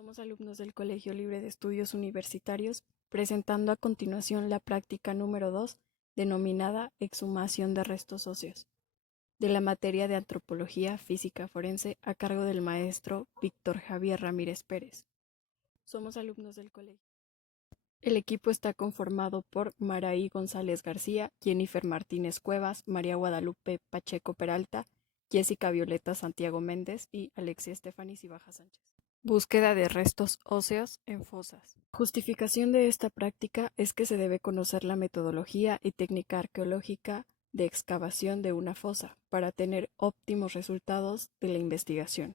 Somos alumnos del Colegio Libre de Estudios Universitarios, presentando a continuación la práctica número 2, denominada exhumación de restos óseos, de la materia de Antropología Física Forense a cargo del maestro Víctor Javier Ramírez Pérez. Somos alumnos del colegio. El equipo está conformado por Maraí González García, Jennifer Martínez Cuevas, María Guadalupe Pacheco Peralta, Jessica Violeta Santiago Méndez y Alexia Estefanis Ibaja Sánchez. Búsqueda de restos óseos en fosas. Justificación de esta práctica es que se debe conocer la metodología y técnica arqueológica de excavación de una fosa para tener óptimos resultados de la investigación.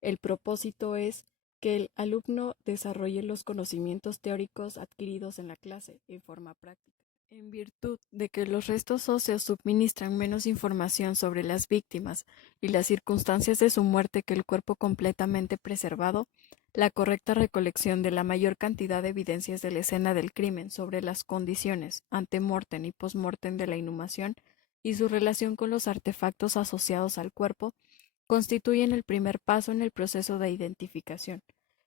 El propósito es que el alumno desarrolle los conocimientos teóricos adquiridos en la clase en forma práctica. En virtud de que los restos óseos suministran menos información sobre las víctimas y las circunstancias de su muerte que el cuerpo completamente preservado, la correcta recolección de la mayor cantidad de evidencias de la escena del crimen sobre las condiciones ante-mortem y post-mortem de la inhumación y su relación con los artefactos asociados al cuerpo constituyen el primer paso en el proceso de identificación.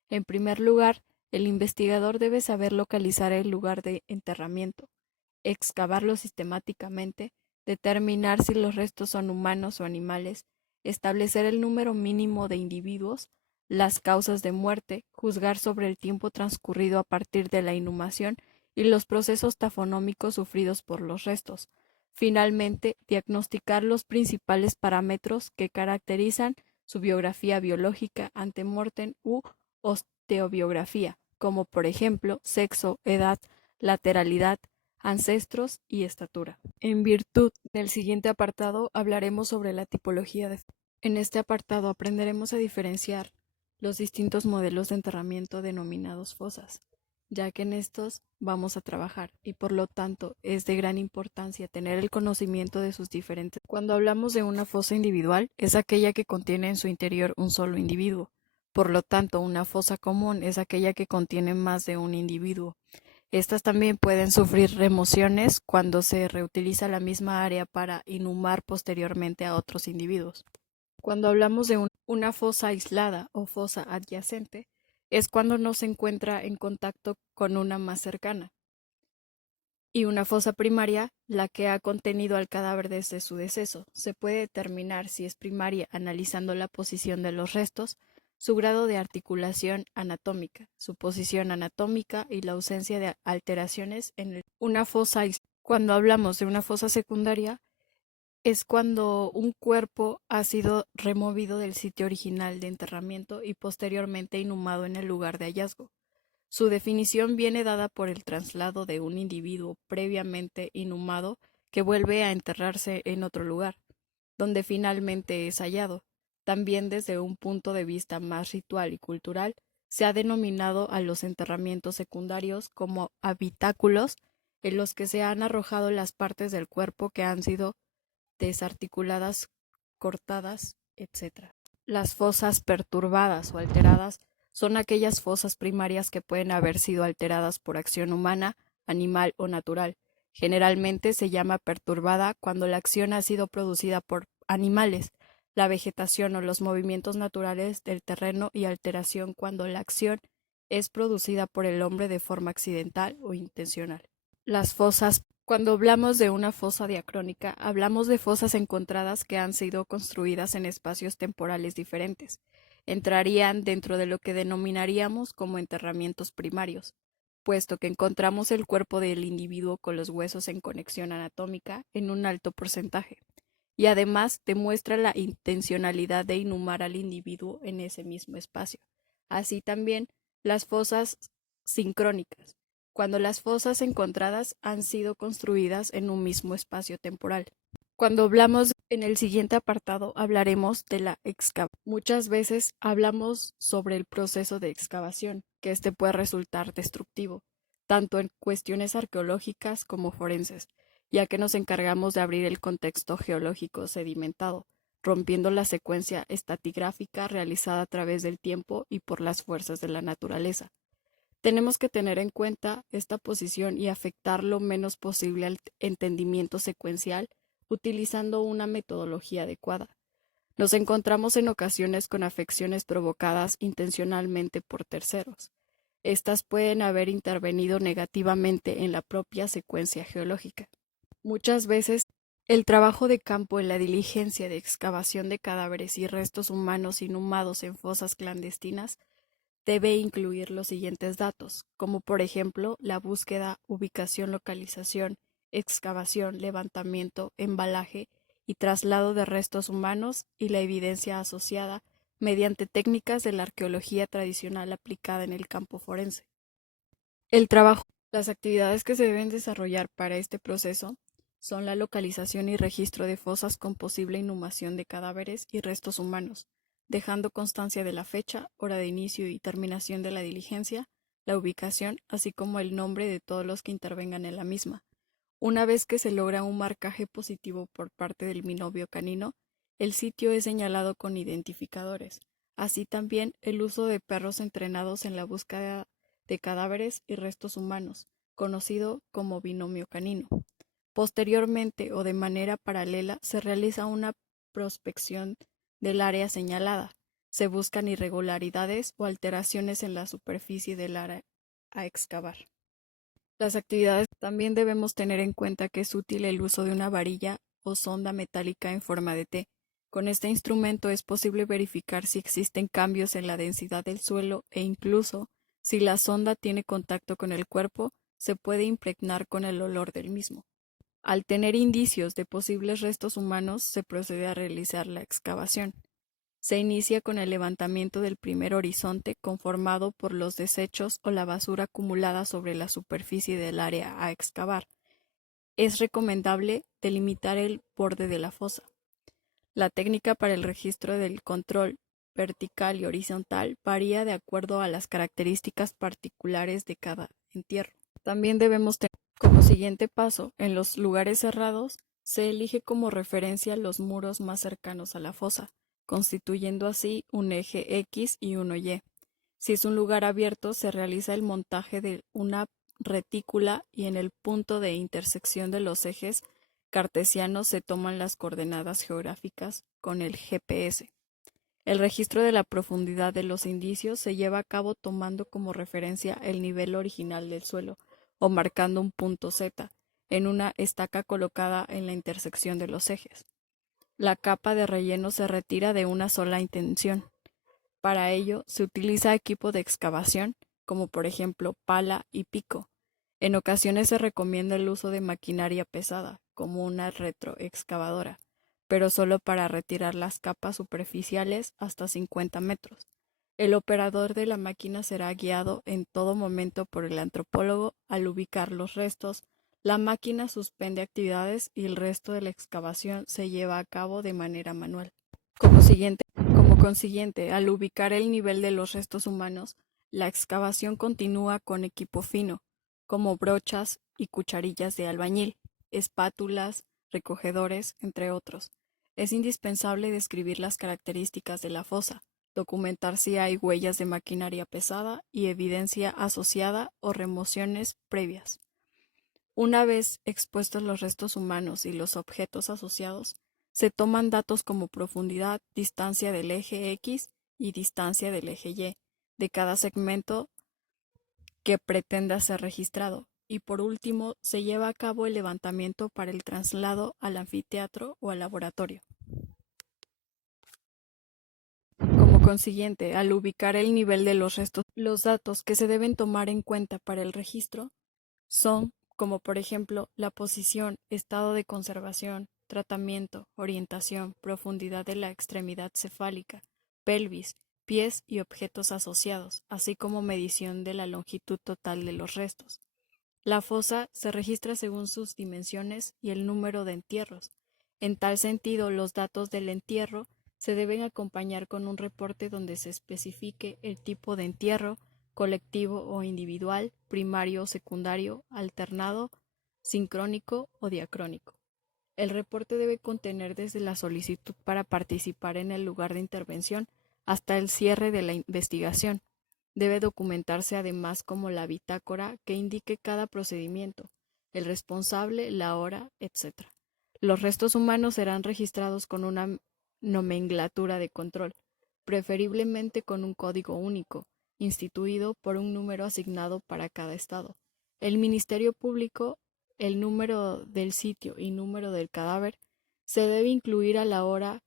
En primer lugar, el investigador debe saber localizar el lugar de enterramiento, excavarlo sistemáticamente, determinar si los restos son humanos o animales, establecer el número mínimo de individuos, las causas de muerte, juzgar sobre el tiempo transcurrido a partir de la inhumación y los procesos tafonómicos sufridos por los restos. Finalmente, diagnosticar los principales parámetros que caracterizan su biografía biológica ante-mortem u osteobiografía, como por ejemplo sexo, edad, lateralidad, ancestros y estatura. En virtud del siguiente apartado hablaremos sobre la tipología de. En este apartado aprenderemos a diferenciar los distintos modelos de enterramiento denominados fosas, ya que en estos vamos a trabajar y por lo tanto es de gran importancia tener el conocimiento de sus diferentes. Cuando hablamos de una fosa individual, es aquella que contiene en su interior un solo individuo. Por lo tanto, una fosa común es aquella que contiene más de un individuo. Estas también pueden sufrir remociones cuando se reutiliza la misma área para inhumar posteriormente a otros individuos. Cuando hablamos de una fosa aislada o fosa adyacente, es cuando no se encuentra en contacto con una más cercana. Y una fosa primaria, la que ha contenido al cadáver desde su deceso. Se puede determinar si es primaria analizando la posición de los restos, su grado de articulación anatómica, su posición anatómica y la ausencia de alteraciones en una fosa. Cuando hablamos de una fosa secundaria, es cuando un cuerpo ha sido removido del sitio original de enterramiento y posteriormente inhumado en el lugar de hallazgo. Su definición viene dada por el traslado de un individuo previamente inhumado que vuelve a enterrarse en otro lugar, donde finalmente es hallado. También desde un punto de vista más ritual y cultural, se ha denominado a los enterramientos secundarios como habitáculos en los que se han arrojado las partes del cuerpo que han sido desarticuladas, cortadas, etc. Las fosas perturbadas o alteradas son aquellas fosas primarias que pueden haber sido alteradas por acción humana, animal o natural. Generalmente se llama perturbada cuando la acción ha sido producida por animales, la vegetación o los movimientos naturales del terreno y alteración cuando la acción es producida por el hombre de forma accidental o intencional. Las fosas. Cuando hablamos de una fosa diacrónica, hablamos de fosas encontradas que han sido construidas en espacios temporales diferentes. Entrarían dentro de lo que denominaríamos como enterramientos primarios, puesto que encontramos el cuerpo del individuo con los huesos en conexión anatómica en un alto porcentaje, y además demuestra la intencionalidad de inhumar al individuo en ese mismo espacio. Así también las fosas sincrónicas, cuando las fosas encontradas han sido construidas en un mismo espacio temporal. Cuando hablamos en el siguiente apartado hablaremos de la excavación. Muchas veces hablamos sobre el proceso de excavación, que este puede resultar destructivo, tanto en cuestiones arqueológicas como forenses, ya que nos encargamos de abrir el contexto geológico sedimentado, rompiendo la secuencia estratigráfica realizada a través del tiempo y por las fuerzas de la naturaleza. Tenemos que tener en cuenta esta posición y afectar lo menos posible al entendimiento secuencial utilizando una metodología adecuada. Nos encontramos en ocasiones con afecciones provocadas intencionalmente por terceros. Estas pueden haber intervenido negativamente en la propia secuencia geológica. Muchas veces, el trabajo de campo en la diligencia de excavación de cadáveres y restos humanos inhumados en fosas clandestinas debe incluir los siguientes datos, como por ejemplo la búsqueda, ubicación, localización, excavación, levantamiento, embalaje y traslado de restos humanos y la evidencia asociada mediante técnicas de la arqueología tradicional aplicada en el campo forense. El trabajo, las actividades que se deben desarrollar para este proceso son la localización y registro de fosas con posible inhumación de cadáveres y restos humanos, dejando constancia de la fecha, hora de inicio y terminación de la diligencia, la ubicación, así como el nombre de todos los que intervengan en la misma. Una vez que se logra un marcaje positivo por parte del binomio canino, el sitio es señalado con identificadores. Así también el uso de perros entrenados en la búsqueda de cadáveres y restos humanos, conocido como binomio canino. Posteriormente o de manera paralela se realiza una prospección del área señalada. Se buscan irregularidades o alteraciones en la superficie del área a excavar. Las actividades también debemos tener en cuenta que es útil el uso de una varilla o sonda metálica en forma de T. Con este instrumento es posible verificar si existen cambios en la densidad del suelo e incluso, si la sonda tiene contacto con el cuerpo, se puede impregnar con el olor del mismo. Al tener indicios de posibles restos humanos, se procede a realizar la excavación. Se inicia con el levantamiento del primer horizonte conformado por los desechos o la basura acumulada sobre la superficie del área a excavar. Es recomendable delimitar el borde de la fosa. La técnica para el registro del control vertical y horizontal varía de acuerdo a las características particulares de cada entierro. También debemos tener como siguiente paso, en los lugares cerrados, se elige como referencia los muros más cercanos a la fosa, constituyendo así un eje X y uno Y. Si es un lugar abierto, se realiza el montaje de una retícula y en el punto de intersección de los ejes cartesianos se toman las coordenadas geográficas con el GPS. El registro de la profundidad de los indicios se lleva a cabo tomando como referencia el nivel original del suelo o marcando un punto Z en una estaca colocada en la intersección de los ejes. La capa de relleno se retira de una sola intención. Para ello se utiliza equipo de excavación, como por ejemplo pala y pico. En ocasiones se recomienda el uso de maquinaria pesada, como una retroexcavadora, pero solo para retirar las capas superficiales hasta 50 metros. El operador de la máquina será guiado en todo momento por el antropólogo. Al ubicar los restos, la máquina suspende actividades y el resto de la excavación se lleva a cabo de manera manual. Como consiguiente, al ubicar el nivel de los restos humanos, la excavación continúa con equipo fino, como brochas y cucharillas de albañil, espátulas, recogedores, entre otros. Es indispensable describir las características de la fosa, documentar si hay huellas de maquinaria pesada y evidencia asociada o remociones previas. Una vez expuestos los restos humanos y los objetos asociados, se toman datos como profundidad, distancia del eje X y distancia del eje Y de cada segmento que pretenda ser registrado, y por último se lleva a cabo el levantamiento para el traslado al anfiteatro o al laboratorio. Como consiguiente, al ubicar el nivel de los restos, los datos que se deben tomar en cuenta para el registro son, como por ejemplo, la posición, estado de conservación, tratamiento, orientación, profundidad de la extremidad cefálica, pelvis, pies y objetos asociados, así como medición de la longitud total de los restos. La fosa se registra según sus dimensiones y el número de entierros. En tal sentido, los datos del entierro se deben acompañar con un reporte donde se especifique el tipo de entierro, colectivo o individual, primario o secundario, alternado, sincrónico o diacrónico. El reporte debe contener desde la solicitud para participar en el lugar de intervención hasta el cierre de la investigación. Debe documentarse además como la bitácora que indique cada procedimiento, el responsable, la hora, etc. Los restos humanos serán registrados con una nomenclatura de control, preferiblemente con un código único, instituido por un número asignado para cada estado. El Ministerio Público, el número del sitio y número del cadáver se debe incluir a la hora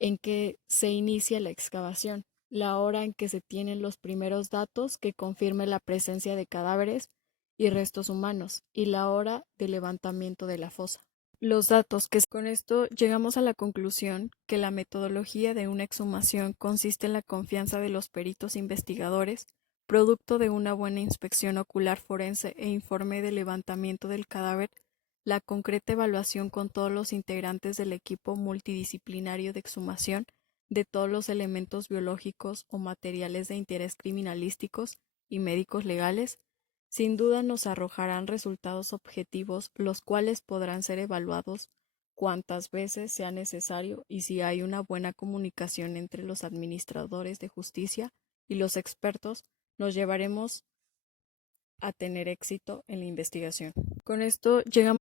en que se inicia la excavación, la hora en que se tienen los primeros datos que confirmen la presencia de cadáveres y restos humanos, y la hora de levantamiento de la fosa. Los datos que con esto llegamos a la conclusión que la metodología de una exhumación consiste en la confianza de los peritos investigadores, producto de una buena inspección ocular forense e informe de levantamiento del cadáver, la concreta evaluación con todos los integrantes del equipo multidisciplinario de exhumación de todos los elementos biológicos o materiales de interés criminalísticos y médicos legales, sin duda nos arrojarán resultados objetivos, los cuales podrán ser evaluados cuantas veces sea necesario y si hay una buena comunicación entre los administradores de justicia y los expertos, nos llevaremos a tener éxito en la investigación. Con esto llegamos